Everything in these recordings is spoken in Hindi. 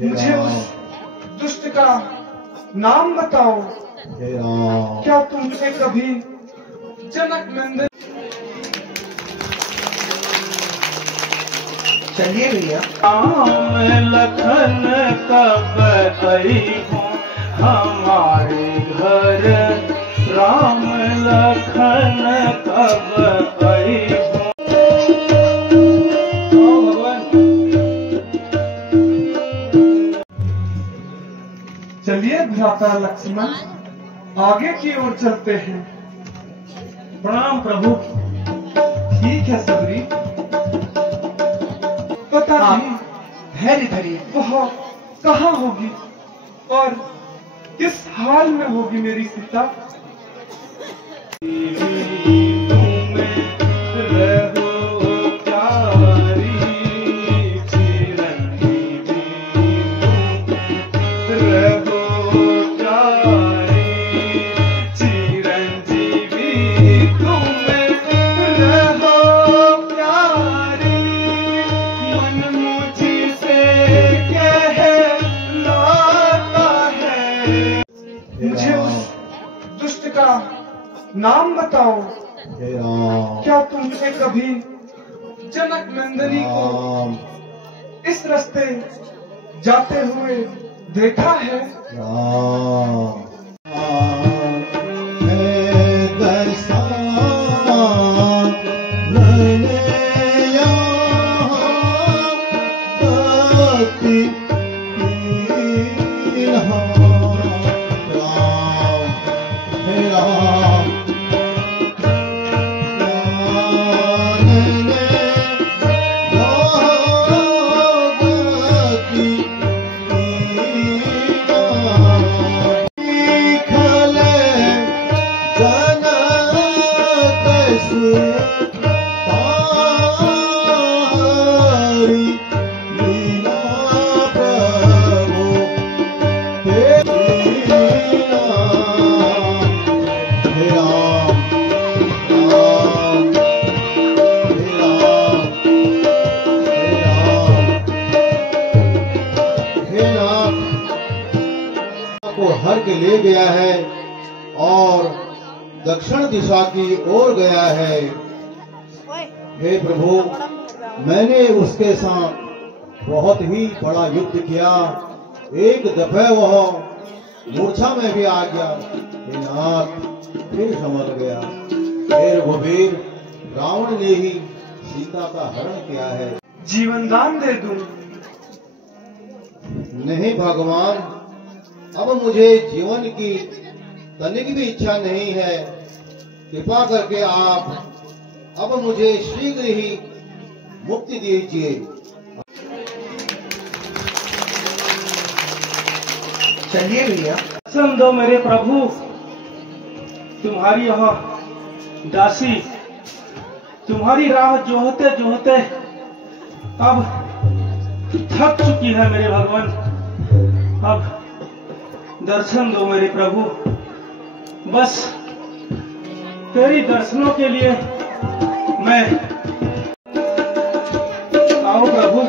मुझे उस दुष्ट का नाम बताओ। क्या तुमसे कभी जनक नंदन? चलिए भैया। राम लखन कब आई हो हमारे घर, राम लखन कब आई हो। भगवान चलिए भ्राता लक्ष्मण, आगे की ओर चलते हैं। प्रणाम प्रभु। ठीक है सबरी, पता नहीं धैर्य धरिए। वह कहाँ होगी और किस हाल में होगी मेरी सीता। मुझे उस दुष्ट का नाम बताओ। क्या तुमने कभी जनक नंदनी को इस रास्ते जाते हुए देखा है? हर के ले गया है और दक्षिण दिशा की ओर गया है। हे प्रभु, मैंने उसके साथ बहुत ही बड़ा युद्ध किया, एक दफे वह मूर्छा में भी आ गया। हे नाथ, फिर संभल गया। हे रघुवीर, रावण ने ही सीता का हरण किया है। जीवन दान दे दूं? नहीं भगवान, अब मुझे जीवन की तनिक भी इच्छा नहीं है। कृपा करके आप अब मुझे शीघ्र ही मुक्ति दीजिए। चलिए भैया। दर्शन दो मेरे प्रभु। तुम्हारी यह दासी तुम्हारी राह जोहते जोहते अब थक चुकी है मेरे भगवान। अब दर्शन दो मेरे प्रभु। बस तेरी दर्शनों के लिए मैं आओ प्रभु।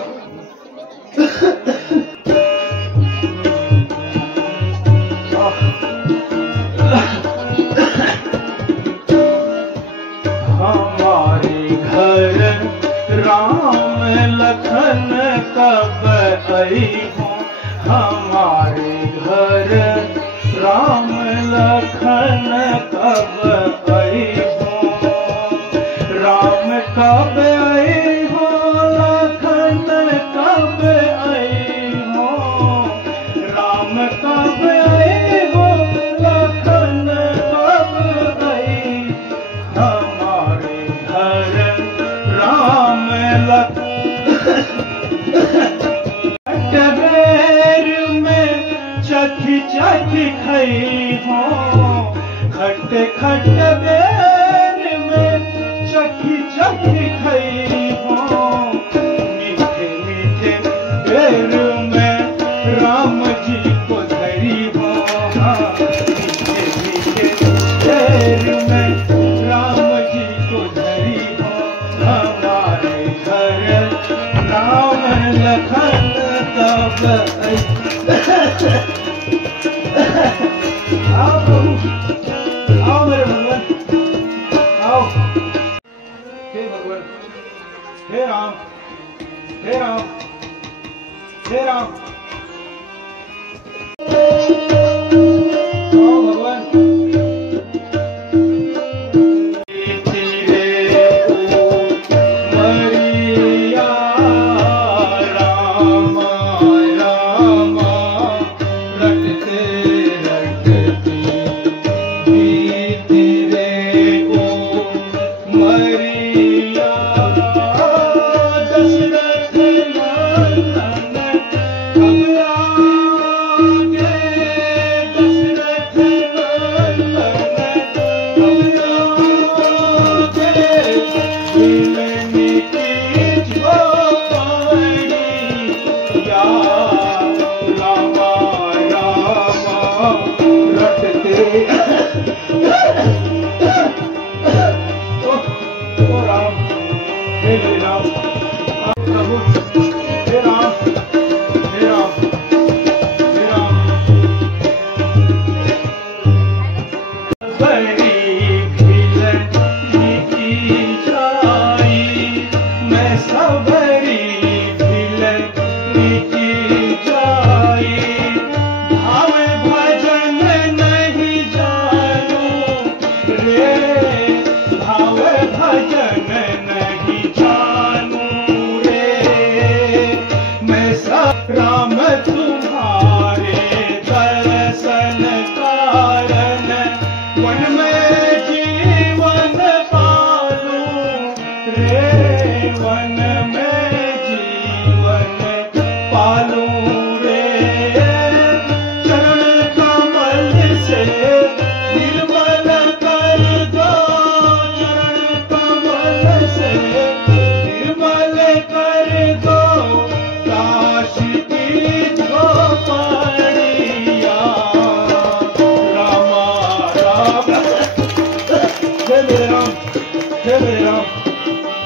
हमारे घर राम लखन कब आई हो हमारे घर, राम लखन कब आई हो। राम कब आई हो, लखन कब आई हो। राम कब आई हो, लखन कब आई। हमारे घर राम लखन चखी चखी खई हो, खट्टे खट्टे बेर में चखी चखी खई हो। मीठे मीठे बेर में राम जी को आओ प्रभु, आओ मेरे भगवान, आओ। हे भगवान, हे राम, हे राम, हे राम, आओ भगवान।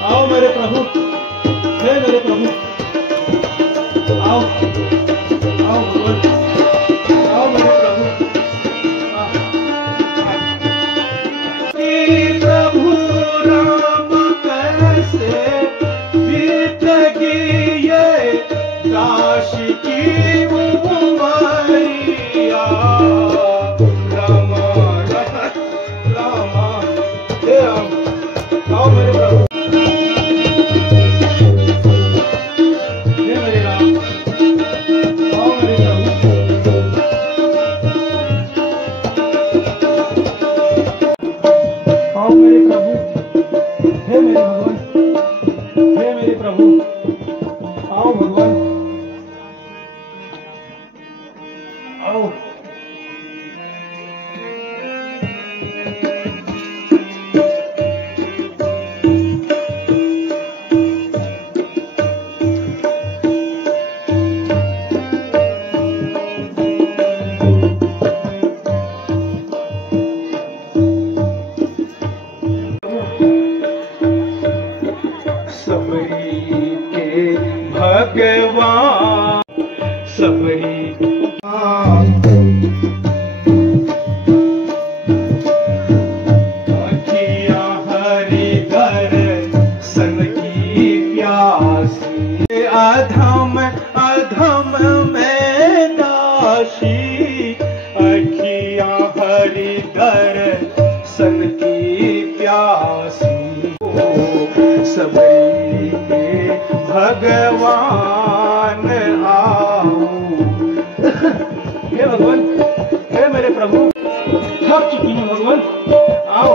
आओ मेरे प्रभु, हे मेरे प्रभु, आओ, आओ भगवान, आओ मेरे प्रभु। प्रभु राम कैसे बीतेगी ये दासी की उमरिया। राम राम राम, हे राम, आओ मेरे प्रभु। भगवान सबरी अखियां हरि दर्शन की प्यास, अधम अधम में दासी। अखियां हरि दर्शन की प्यासी, सबरी के भगवान आओ। हे भगवान, हे मेरे प्रभु, थक चुकी हूँ भगवान, आओ।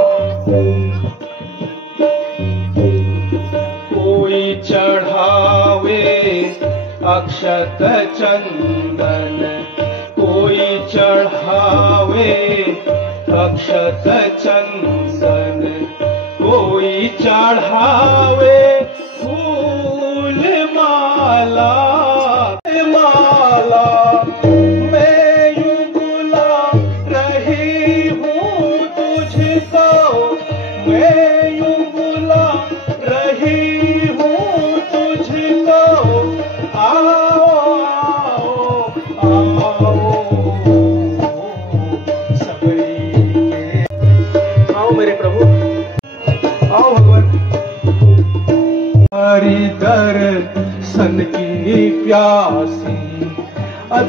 कोई चढ़ावे अक्षत चंदन, कोई चढ़ावे अक्षत चंदन, कोई चढ़ावे फूल माला। माला मैं यूं बुला रही हूँ तुझको, मैं यूं बुला रही हूँ तुझको। आओ आओ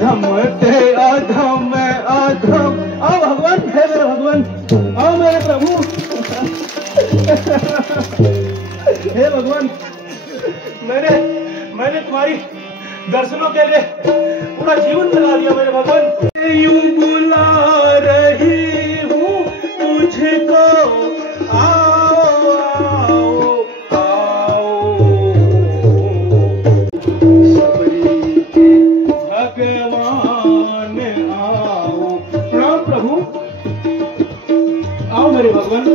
अधम ते अधम अधम। आओ भगवान, है मेरे भगवान, आओ मेरे प्रभु। हे भगवान, मैंने तुम्हारी दर्शनों के लिए पूरा जीवन लगा दिया मेरे भगवान। यूं बुला रही हूँ तुझको, आओ आओ आओ सबरी के भगवान आओ। प्रणाम प्रभु, आओ मेरे भगवान।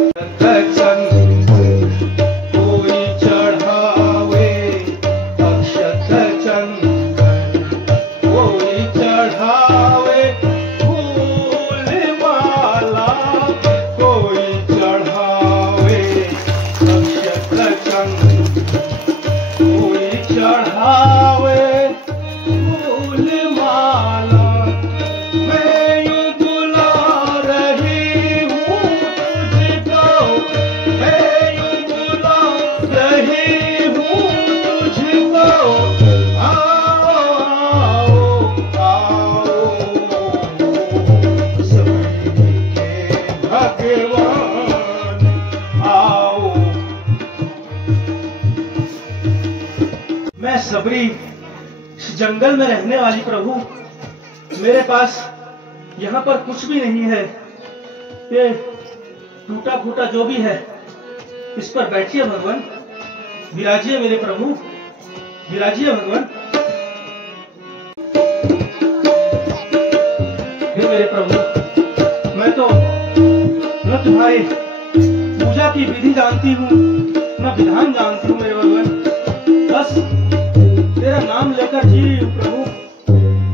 मैं सबरी इस जंगल में रहने वाली प्रभु, मेरे पास यहाँ पर कुछ भी नहीं है। ये टूटा फूटा जो भी है इस पर बैठिए भगवान, विराजिए मेरे प्रभु, विराजिए भगवान। हे मेरे प्रभु, मैं तो न तुम्हारी पूजा की विधि जानती हूँ न विधान जानती हूँ मेरे भगवान, बस तेरा नाम लेकर जी प्रभु,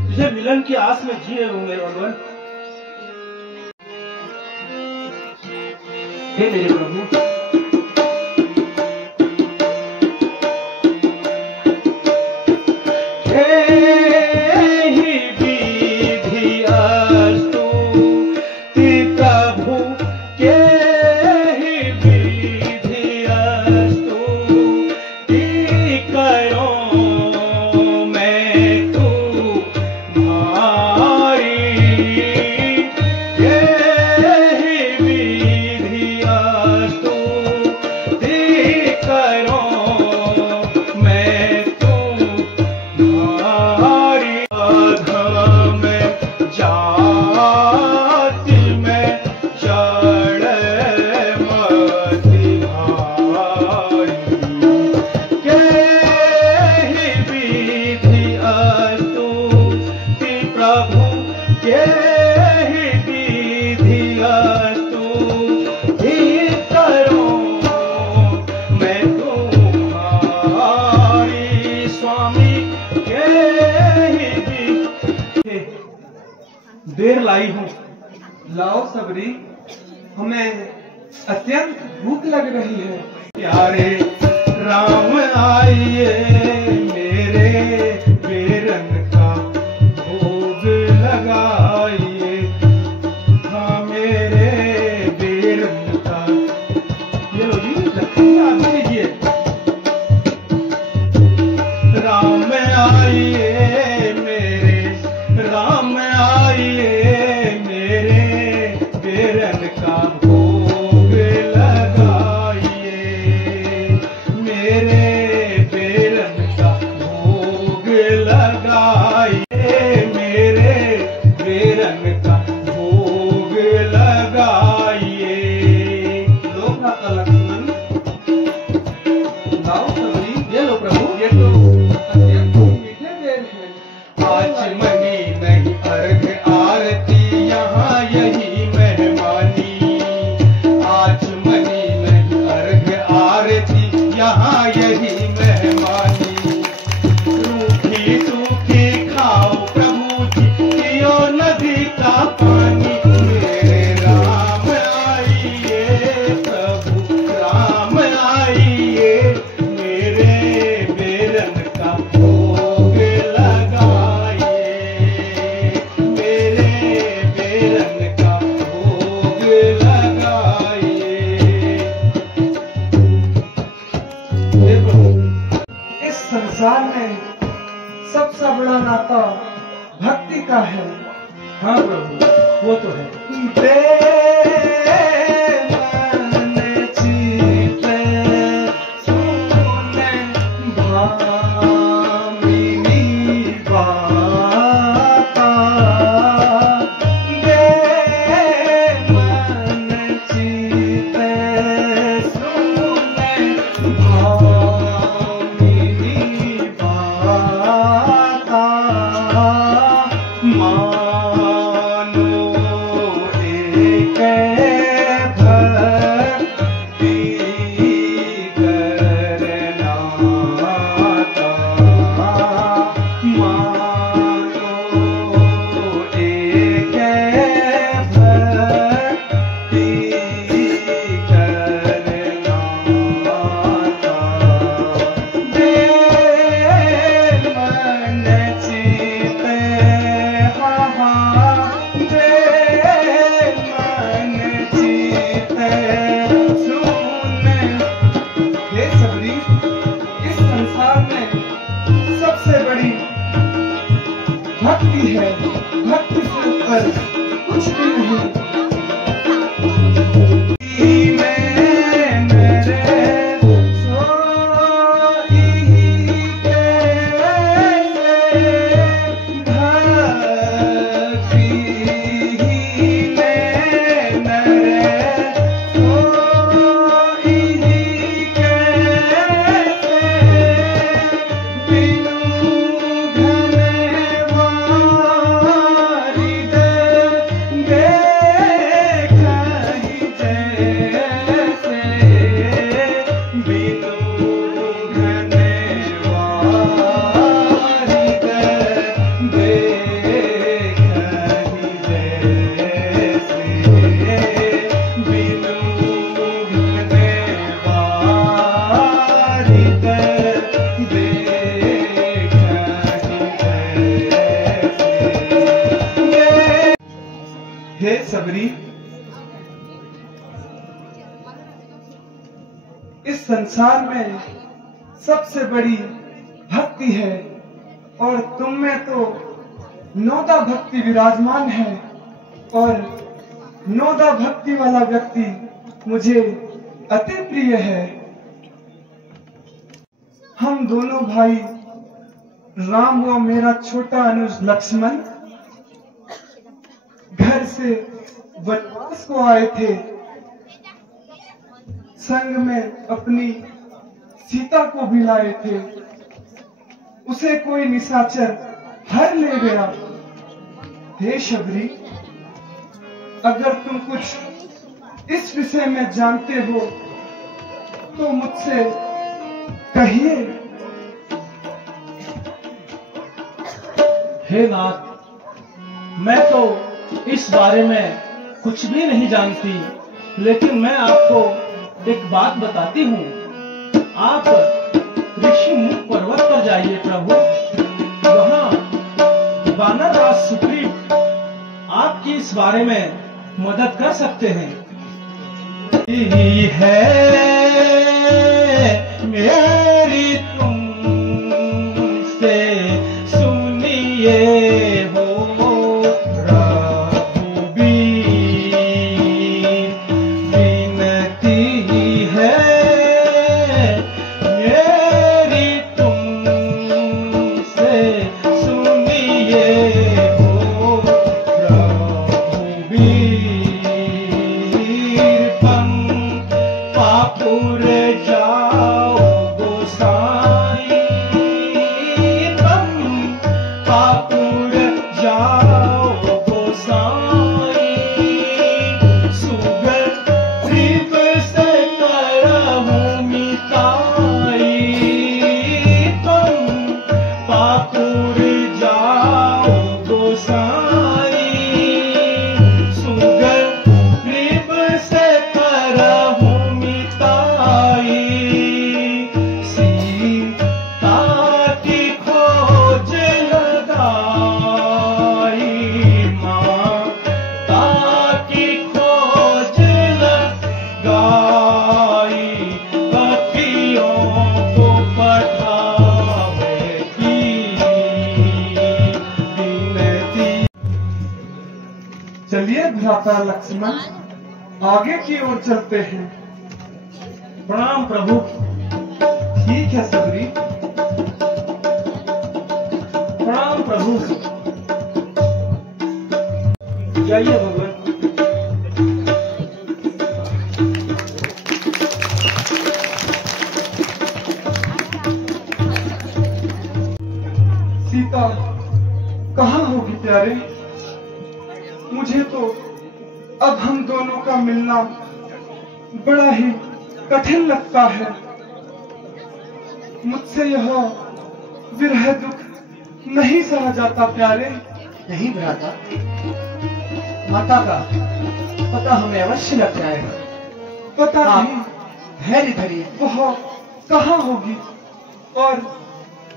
तुझे मिलन की आस में जिए हूँ मेरे भगवान। हे मेरे प्रभु, देर लाई हूँ। लाओ सबरी, हमें अत्यंत भूख लग रही है। प्यारे राम आइए, मेरे बेरन का भोग लगाइए। हाँ मेरे बेरन का, ये लो जी लक्ष्मी आप लीजिए। राम आइए मेरे, राम आइए मेरे बेरन का भोग लगाइए। मेरे बेरन का भोग लगाइए। मेरे बेरन का भोग लगाइए। लो भ्राता लक्ष्मण, लाओ सबरी, ये लो प्रभु, ये तो अत्यंत मीठे बेर है। आचमनी नहीं अर्घ आरती, यहाँ यही मेहमानी। आचमनी नहीं अर्घ आरती, यहाँ यही मेहमानी। रूखी सूखी खाओ प्रभु जी, पियो नदी का पानी। मेरे राम आइए प्रभु, राम आइए मेरे बेरन का भोग लगाइए। मेरे बेरन का भोग लगाइए। हे प्रभु, इस संसार में सबसे बड़ा नाता भक्ति भक्ति का है। हाँ प्रभु, वो तो है। मन चित सुने भामिनी बाता, मन चित सुने भामिनी बाता, मानो एक भक्ति करनाता, मानो एक भक्ति करनाता, दे मन चित हे सबरी, इस संसार में सबसे बड़ी भक्ति है, भक्ति से ऊपर कुछ भी नहीं। हे सबरी, इस संसार में सबसे बड़ी भक्ति है और तुम में तो नौदा भक्ति विराजमान है, और नौदा भक्ति वाला व्यक्ति मुझे अति प्रिय है। हम दोनों भाई राम व मेरा छोटा अनुज लक्ष्मण घर से वनवास को आए थे। संग में अपनी सीता को भी लाए थे। उसे कोई निशाचर हर ले गया। हे शबरी, अगर तुम कुछ इस विषय में जानते हो तो मुझसे कहिए। हे नाथ, मैं तो इस बारे में कुछ भी नहीं जानती, लेकिन मैं आपको एक बात बताती हूँ। आप ऋषिमुख पर्वत पर जाइए प्रभु, वहाँ वानरराज सुग्रीव आपकी इस बारे में मदद कर सकते हैं। है मेरी तुमसे सुनिए हो रघुबीर, विनती है मेरी तुमसे सुनिए हो रघुबीर, पापुर जाओ चलिए भ्राता लक्ष्मण, आगे की ओर चलते हैं। प्रणाम प्रभु। ठीक है सबरी। प्रणाम प्रभु। जाइए भगवान। सीता कहाँ होगी प्यारे? मुझे तो अब हम दोनों का मिलना बड़ा ही कठिन लगता है। मुझसे यह विरह दुख नहीं सहा जाता प्यारे। नहीं भ्राता, माता का पता हमें अवश्य लग जाएगा। पता आप नहीं धैर्य धरिए। वह कहाँ होगी और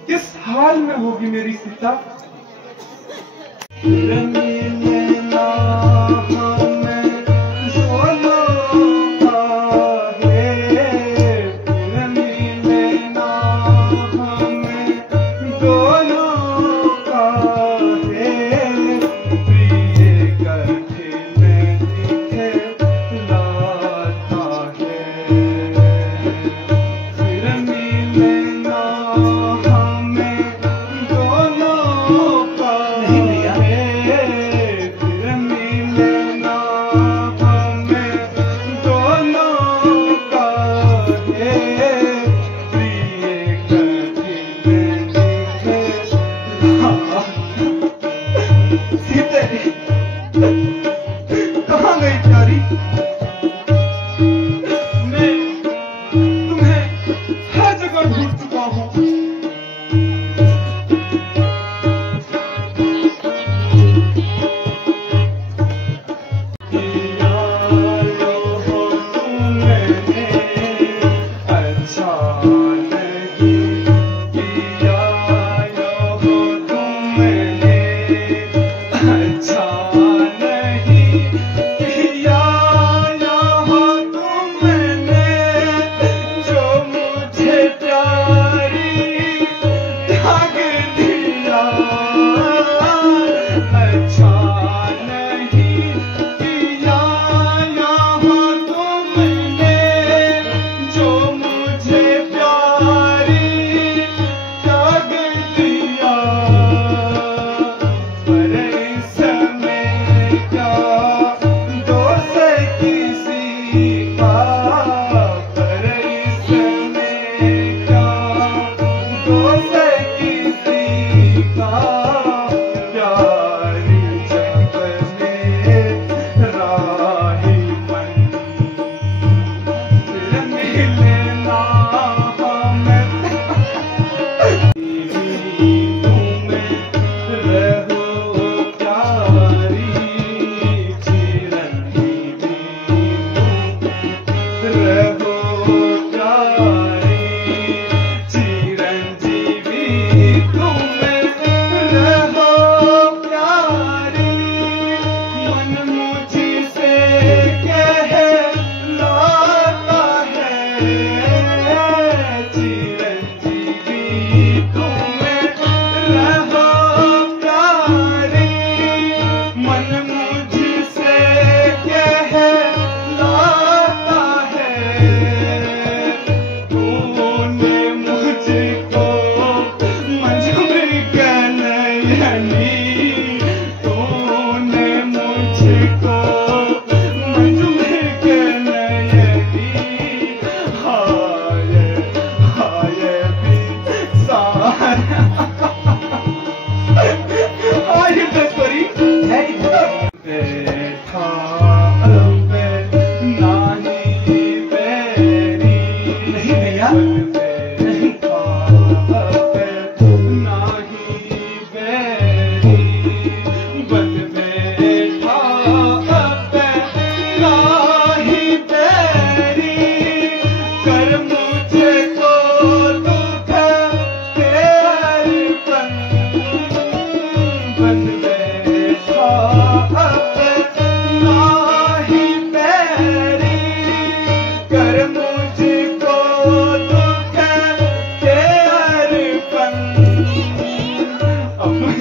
किस हाल में होगी मेरी सीता? कहाँ गई प्यारी? मैं तुम्हें हर जगह ढूंढ चुका हूँ।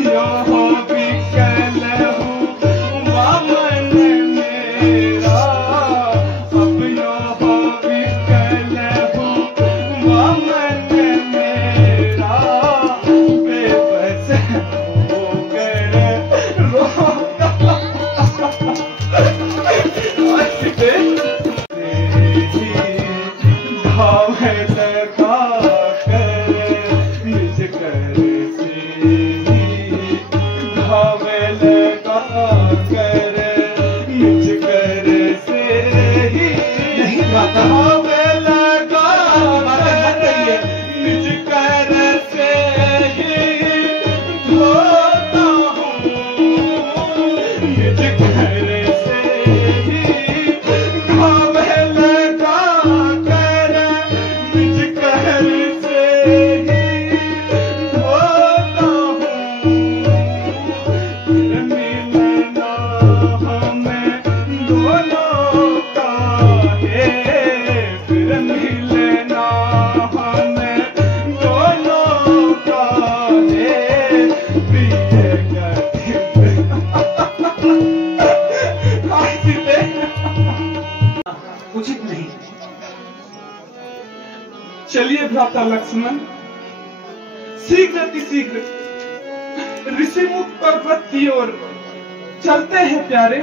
यो भी कल हूँ वामन कर निज कर से ही नहीं माता, हमें लगा कर निज कर से ही धोता हूँ, निज कर से ही हमें लगा कर निज कर से ही धोता हूँ। फिर मिलना हमें दोनों का है, फिर मिलना हमें दोनों का है, प्रिय उचित नहीं। चलिए भ्राता लक्ष्मण, शीघ्र अतिशीघ्र ऋषिमुख पर्वत की ओर चलते हैं प्यारे।